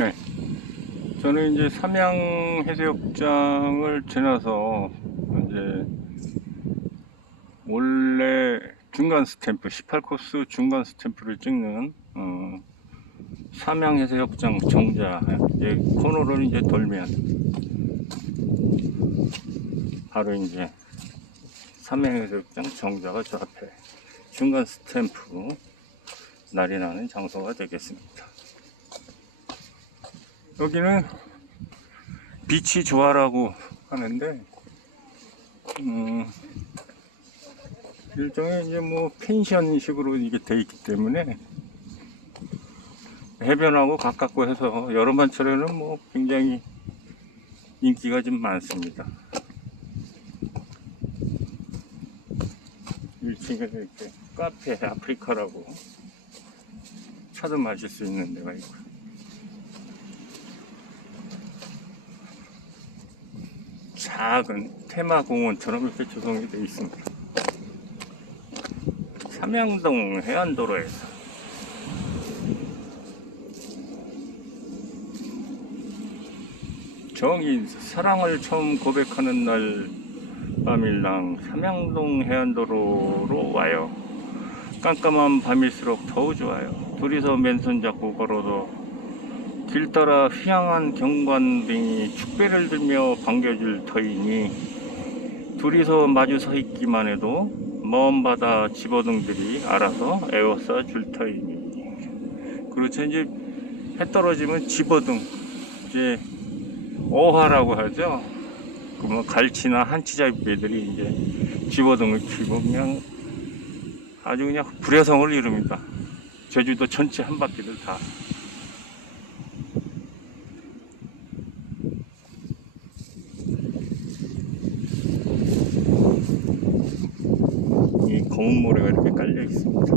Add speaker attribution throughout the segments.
Speaker 1: 네. 저는 이제 삼양 해수욕장을 지나서 이제 원래 중간 스탬프 18코스 중간 스탬프를 찍는 어, 삼양 해수욕장 정자 이제 코너를 이제 돌면 바로 이제 삼양 해수욕장 정자가 저 앞에 중간 스탬프 날이 나는 장소가 되겠습니다. 여기는 비치 조화라고 하는데 음, 일종의 이제 뭐 펜션식으로 이게 돼 있기 때문에 해변하고 가깝고 해서 여름반철에는 뭐 굉장히 인기가 좀 많습니다. 1층에 이렇게 카페 아프리카라고 차도 마실 수 있는 데가 있고 작은 테마 공원처럼 이렇게 조성이 되어 있습니다. 삼양동 해안도로에서 정이 사랑을 처음 고백하는 날 밤일랑 삼양동 해안도로로 와요. 깜깜한 밤일수록 더우 좋아요. 둘이서 맨손 잡고 걸어도 길 따라 휘황한 경관등이 축배를 들며 반겨줄 터이니 둘이서 마주 서 있기만 해도 먼 바다 집어등들이 알아서 에워싸 줄 터이니. 그렇죠 이제 해 떨어지면 집어등 이제 어화라고 하죠. 그뭐 갈치나 한치잡이들이 이제 집어등을 키고 그냥 아주 그냥 불야성을 이룹니다. 제주도 전체 한 바퀴를 다 이 검은 모래가 이렇게 깔려 있습니다.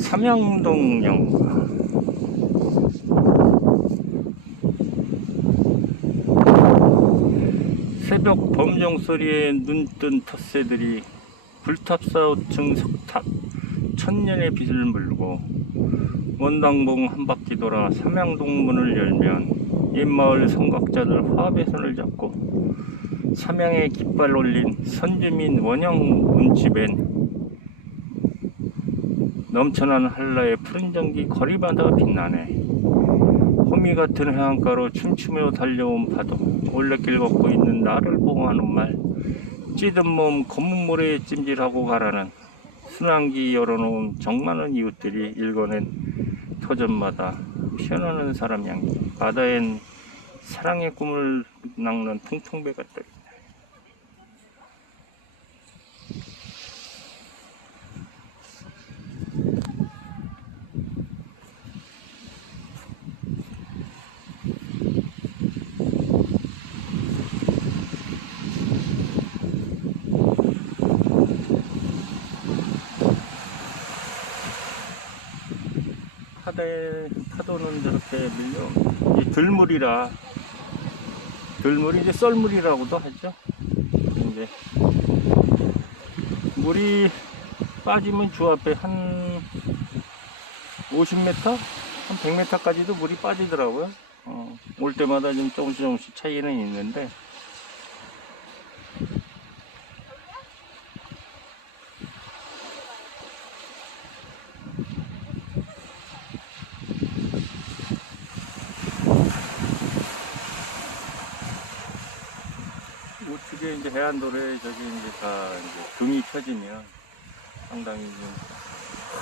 Speaker 1: 삼양동령 새벽 범정 소리에 눈뜬 텃새들이 불탑사우층 석탑 천년의 빛을 물고 원당봉 한 바퀴 돌아 삼양동문을 열면 옛마을 성곽자들 화합의 손을 잡고 삼양에 깃발 올린 선주민 원형 운집엔 넘쳐난 한라의 푸른 전기 거리바다가 빛나네. 호미 같은 해안가로 춤추며 달려온 파도 올레길 걷고 있는 나를 보고 하는 말 찌든 몸 검은 모래에 찜질하고 가라는 순환기 열어놓은 정많은 이웃들이 읽어낸 터전마다 피어나는 사람 향기 바다엔 사랑의 꿈을 낚는 통통배가 떠 있네. 파대, 파도는 저렇게 밀려. 이 들물이라 들물이 이제 썰물이라고도 하죠. 이제 물이 빠지면 주 앞에 한 50m? 한 100m까지도 물이 빠지더라고요. 어, 올 때마다 좀 조금씩 조금씩 차이는 있는데 우측에 이제 해안도로에 저기 이제 다 이제 등이 켜지면 상당히 좀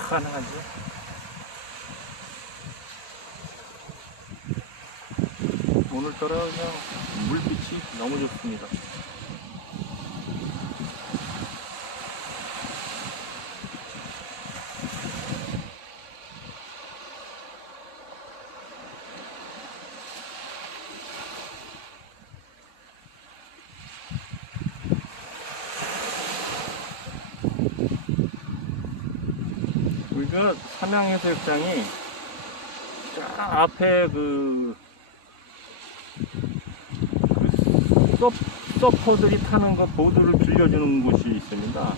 Speaker 1: 환하죠. 오늘따라 그냥 물빛이 너무 좋습니다. 우리가 삼양해수욕장이 쫙 앞에 그, 그 서, 서퍼들이 타는 거 보드를 빌려주는 곳이 있습니다.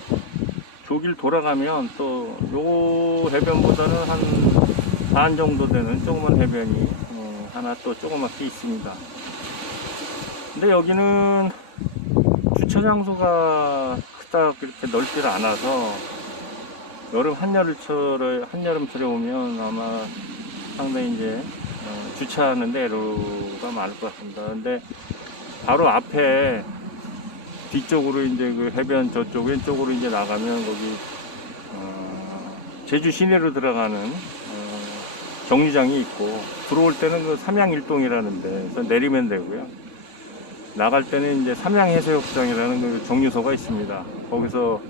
Speaker 1: 조길 돌아가면 또 요 해변보다는 한 반 정도 되는 조그만 해변이 어, 하나 또 조그맣게 있습니다. 근데 여기는 주차 장소가 그닥 이렇게 넓지를 않아서 여름 한여름철에 한여름철에 오면 아마 상당히 이제 어, 주차하는 데로가 많을 것 같습니다. 근데 바로 앞에 뒤쪽으로 이제 그 해변 저쪽 왼쪽으로 이제 나가면 거기 어, 제주 시내로 들어가는 어, 정류장이 있고 들어올 때는 그 삼양일동이라는 데 서 내리면 되고요. 나갈 때는 이제 삼양해수욕장이라는 그 정류소가 있습니다. 거기서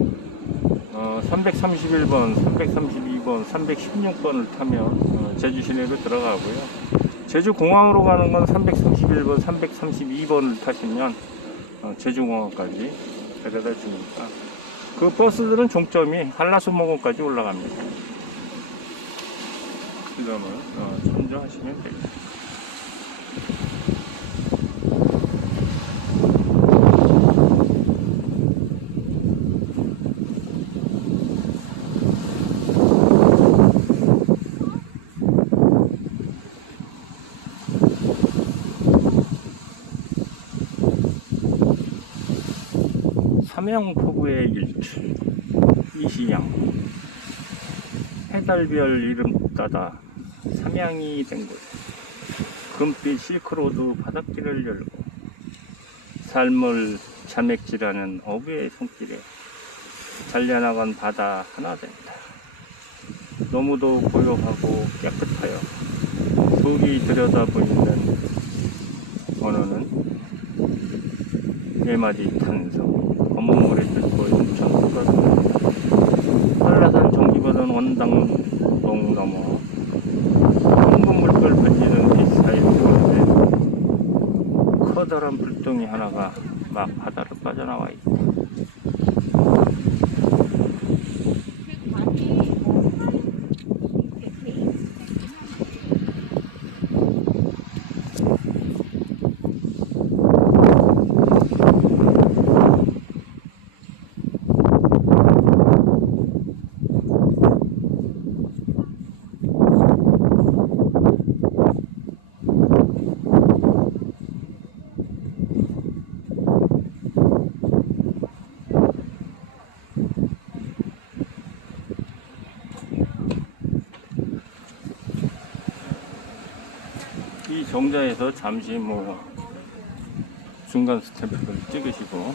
Speaker 1: 어, 331번, 332번, 316번을 타면 어, 제주 시내로 들어가고요. 제주 공항으로 가는 건 331번, 332번을 타시면 어, 제주 공항까지 데려다 주니까 그 버스들은 종점이 한라수목원까지 올라갑니다. 그 점을 어, 참조하시면 됩니다. 삼양포구의 일출 이시양. 해달별 이름 따다 삼양이 된 곳. 금빛 실크로드 바닷길을 열고 삶을 자맥질하는 어부의 손길에 잘려나간 바다 하나 된다. 너무도 고요하고 깨끗하여 속이 들여다 보이는 언어는 네 마디 탄성 검은 물에 뚫고 있는 천수가 한라산 정지바던 원당동 넘어 황금 물결 번지는 빛 사이 가운데 커다란 불덩이 하나가 막 바다로 빠져나와 있다. 이 정자에서 잠시 뭐 중간 스탬프를 찍으시고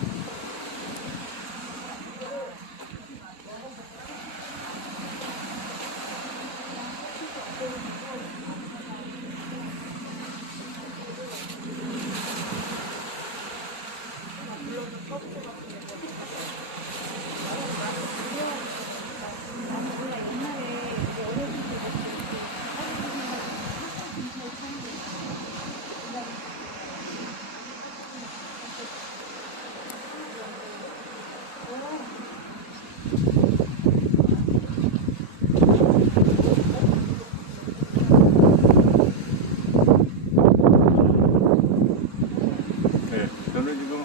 Speaker 1: 네, 저는 지금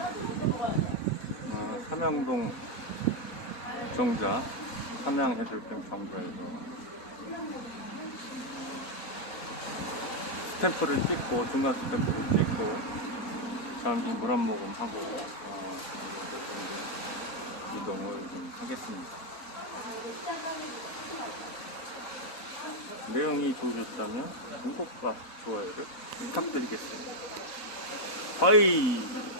Speaker 1: 어, 삼양동 정자 삼양해수욕장 정자에서 스탬프를 찍고 중간 스탬프를 찍고 잠시 물한 모금 하고 어, 이동을 좀 하겠습니다. 내용이 좋으셨다면 구독과 좋아요를 부탁드리겠습니다. 하이